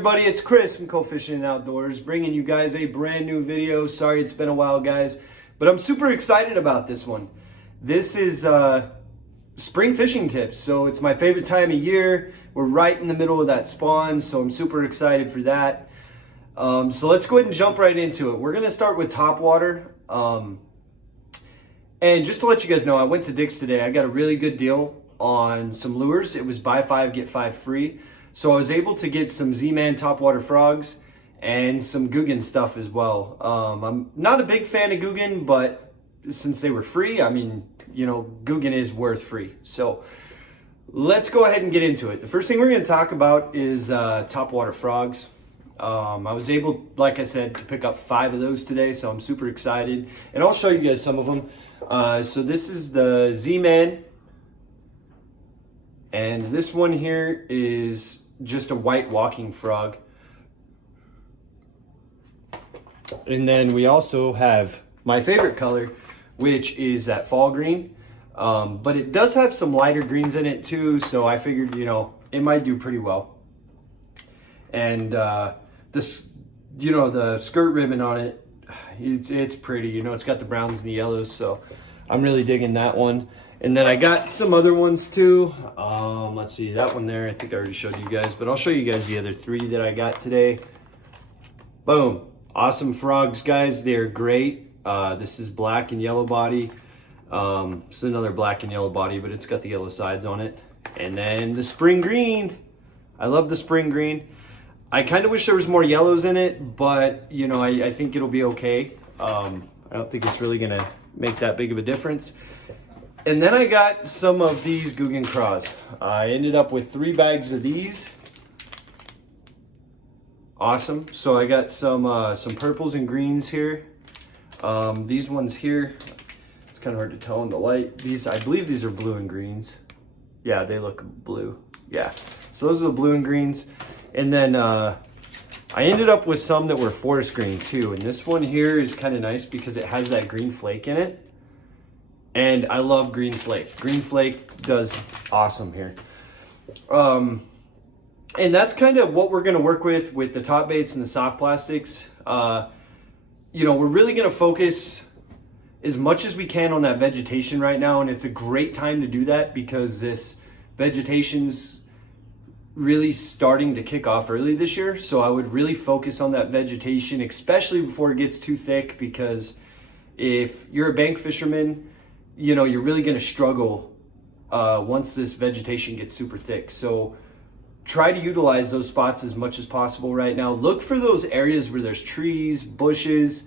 everybody, it's Chris from CO.Fishing and Outdoors, bringing you guys a brand new video. Sorry it's been a while, guys, but I'm super excited about this one. This is spring fishing tips, so it's my favorite time of year. We're right in the middle of that spawn, so I'm super excited for that. So let's go ahead and jump right into it. We're gonna start with topwater. And just to let you guys know, I went to Dick's today. I got a really good deal on some lures. It was buy 5, get 5 free. So I was able to get some Z-Man topwater frogs and some Googan stuff as well. I'm not a big fan of Googan, but since they were free, I mean, you know, Googan is worth free. So let's go ahead and get into it. The first thing we're going to talk about is topwater frogs. I was able, like I said, to pick up 5 of those today, so I'm super excited. And I'll show you guys some of them. So this is the Z-Man. And this one here is just a white walking frog. And then we also have my favorite color, which is that fall green. But it does have some lighter greens in it too, so I figured, you know, it might do pretty well. And this, you know, the skirt ribbon on it, it's pretty. You know, it's got the browns and the yellows, so I'm really digging that one. And then I got some other ones too. Let's see, that one there, I think I already showed you guys, but I'll show you guys the other 3 that I got today. Boom, awesome frogs, guys. They're great. This is black and yellow body. It's another black and yellow body, but it's got the yellow sides on it. And then the spring green. I love the spring green. I kind of wish there was more yellows in it, but you know, I think it'll be okay. I don't think it's really gonna make that big of a difference. And then I got some of these Googan craws. I ended up with 3 bags of these. Awesome. So I got some purples and greens here. These ones here, it's kind of hard to tell in the light. These, I believe these are blue and greens. Yeah, they look blue. Yeah. So those are the blue and greens. And then I ended up with some that were forest green too. And this one here is kind of nice because it has that green flake in it. And I love green flake. Green flake does awesome here. And that's kind of what we're going to work with the top baits and the soft plastics. You know, we're really going to focus as much as we can on that vegetation right now. And it's a great time to do that because this vegetation's really starting to kick off early this year. So I would really focus on that vegetation, especially before it gets too thick, because if you're a bank fisherman, you know, you're really going to struggle once this vegetation gets super thick. So try to utilize those spots as much as possible right now. Look for those areas where there's trees, bushes,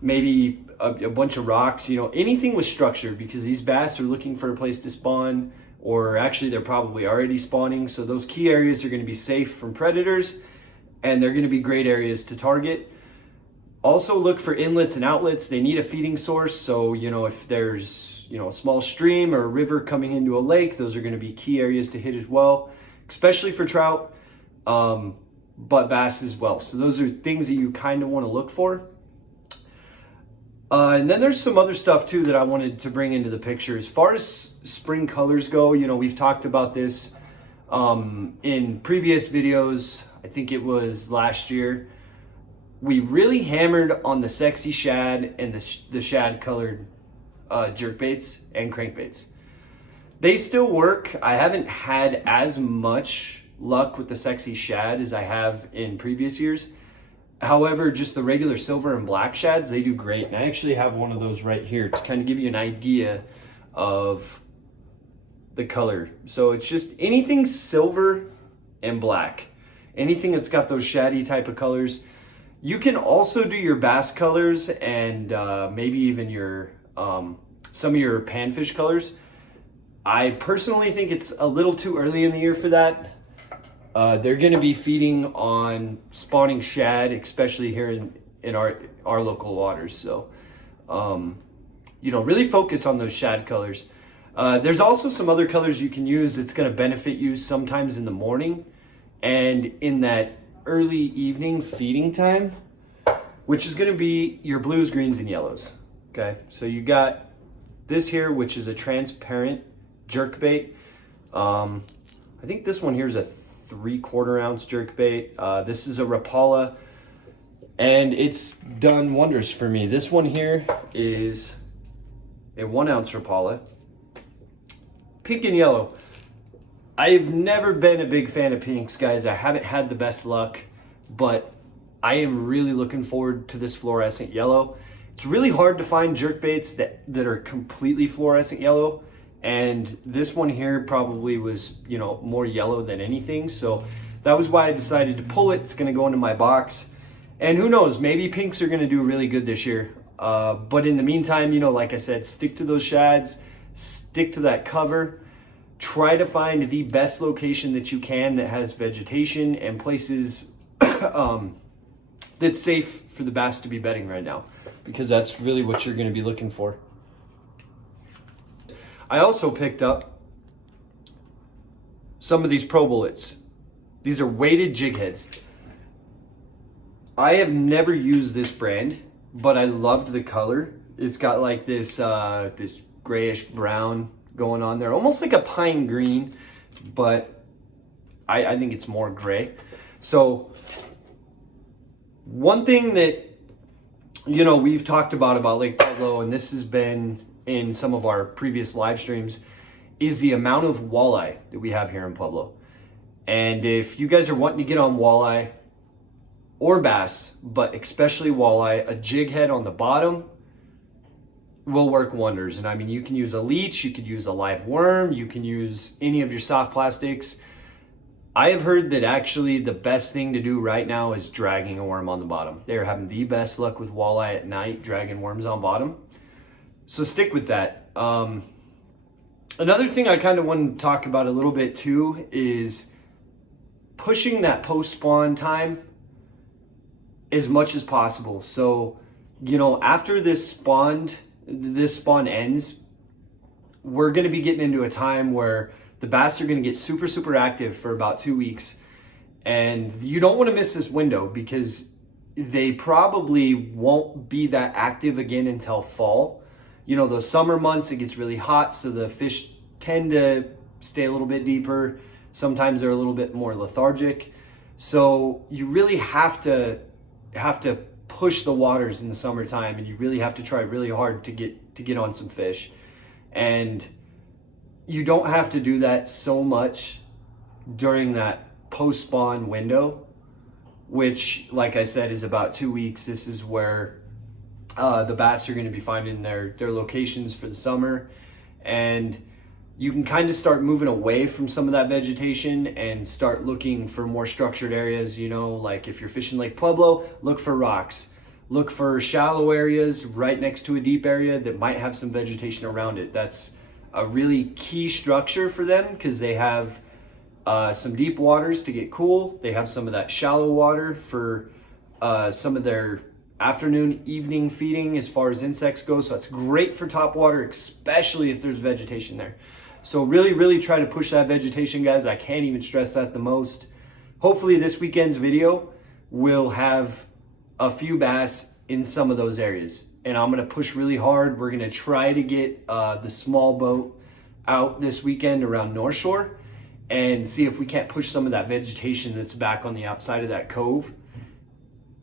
maybe a bunch of rocks, you know, anything with structure, because these bass are looking for a place to spawn, or actually they're probably already spawning. So those key areas are going to be safe from predators, and they're going to be great areas to target. Also look for inlets and outlets. They need a feeding source. So, you know, if there's, you know, a small stream or a river coming into a lake, those are going to be key areas to hit as well, especially for trout, but bass as well. So those are things that you kind of want to look for. And then there's some other stuff too that I wanted to bring into the picture. As far as spring colors go, you know, we've talked about this in previous videos. I think it was last year. We really hammered on the sexy shad and the shad colored jerkbaits and crankbaits. They still work. I haven't had as much luck with the sexy shad as I have in previous years. However, just the regular silver and black shads, they do great. And I actually have one of those right here to kind of give you an idea of the color. So it's just anything silver and black. Anything that's got those shaddy type of colors. You can also do your bass colors and maybe even your some of your panfish colors. I personally think it's a little too early in the year for that. They're going to be feeding on spawning shad, especially here in our local waters. So, you know, really focus on those shad colors. There's also some other colors you can use that's going to benefit you sometimes in the morning and in that early evening feeding time, which is going to be your blues, greens, and yellows. Okay, so you got this here, which is a transparent jerkbait. I think this one here is a 3/4 ounce jerkbait. This is a Rapala, and it's done wonders for me. This one here is a 1 ounce Rapala, pink and yellow. I've never been a big fan of pinks, guys. I haven't had the best luck, but I am really looking forward to this fluorescent yellow. It's really hard to find jerkbaits that are completely fluorescent yellow, and this one here probably was, you know, more yellow than anything. So that was why I decided to pull it. It's gonna go into my box, and who knows, maybe pinks are gonna do really good this year. But in the meantime, you know, like I said, stick to those shads, stick to that cover. Try to find the best location that you can that has vegetation and places that's safe for the bass to be bedding right now, because that's really what you're going to be looking for. I also picked up some of these Pro Bullets. These are weighted jig heads. I have never used this brand, but I loved the color. It's got like this this grayish brown going on there, almost like a pine green, but I think it's more gray. So one thing that, you know, we've talked about Lake Pueblo, and this has been in some of our previous live streams, is the amount of walleye that we have here in Pueblo. And if you guys are wanting to get on walleye or bass, but especially walleye, a jig head on the bottom will work wonders. And I mean, you can use a leech, you could use a live worm, you can use any of your soft plastics. I have heard that actually the best thing to do right now is dragging a worm on the bottom. They're having the best luck with walleye at night, dragging worms on bottom. So stick with that. Another thing I kind of want to talk about a little bit too is pushing that post-spawn time as much as possible. So, you know, after this spawn ends, we're going to be getting into a time where the bass are going to get super, super active for about 2 weeks. And you don't want to miss this window, because they probably won't be that active again until fall. You know, those summer months, it gets really hot, so the fish tend to stay a little bit deeper. Sometimes they're a little bit more lethargic. So you really have to push the waters in the summertime, and you really have to try really hard to get on some fish. And you don't have to do that so much during that post-spawn window, which, like I said, is about 2 weeks. This is where the bass are going to be finding their locations for the summer, and you can kind of start moving away from some of that vegetation and start looking for more structured areas. You know, like if you're fishing Lake Pueblo, look for rocks. Look for shallow areas right next to a deep area that might have some vegetation around it. That's a really key structure for them, because they have some deep waters to get cool. They have some of that shallow water for some of their afternoon, evening feeding as far as insects go. So it's great for topwater, especially if there's vegetation there. So really, really try to push that vegetation, guys. I can't even stress that the most. Hopefully this weekend's video will have a few bass in some of those areas, and I'm going to push really hard. We're going to try to get the small boat out this weekend around North Shore and see if we can't push some of that vegetation that's back on the outside of that cove.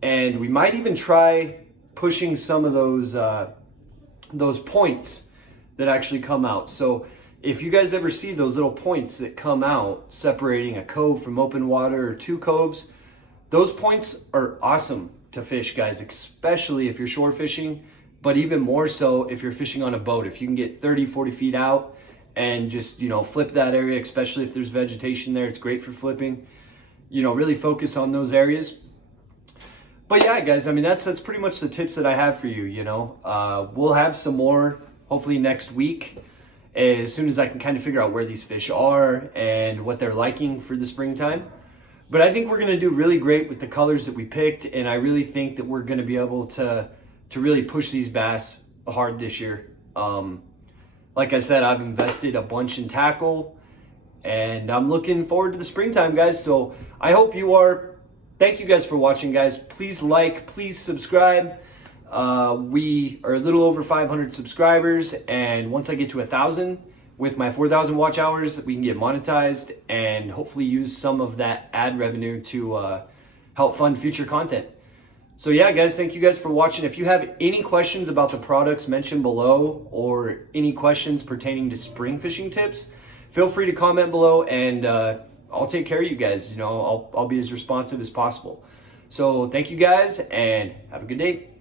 And we might even try pushing some of those points that actually come out. So if you guys ever see those little points that come out separating a cove from open water, or two coves, those points are awesome to fish, guys, especially if you're shore fishing, but even more so if you're fishing on a boat. If you can get 30, 40 feet out and just, you know, flip that area, especially if there's vegetation there, it's great for flipping. You know, really focus on those areas. But yeah, guys, I mean, that's pretty much the tips that I have for you. You know, we'll have some more hopefully next week, as soon as I can kind of figure out where these fish are and what they're liking for the springtime. But I think we're going to do really great with the colors that we picked, and I really think that we're going to be able to really push these bass hard this year. Like I said, I've invested a bunch in tackle, and I'm looking forward to the springtime, guys. So I hope you are. Thank you guys for watching, guys. Please like, please subscribe. We are a little over 500 subscribers, and once I get to 1,000, with my 4,000 watch hours, we can get monetized and hopefully use some of that ad revenue to help fund future content. So yeah, guys, thank you guys for watching. If you have any questions about the products mentioned below or any questions pertaining to spring fishing tips, feel free to comment below, and I'll take care of you guys. You know, I'll be as responsive as possible. So thank you guys, and have a good day.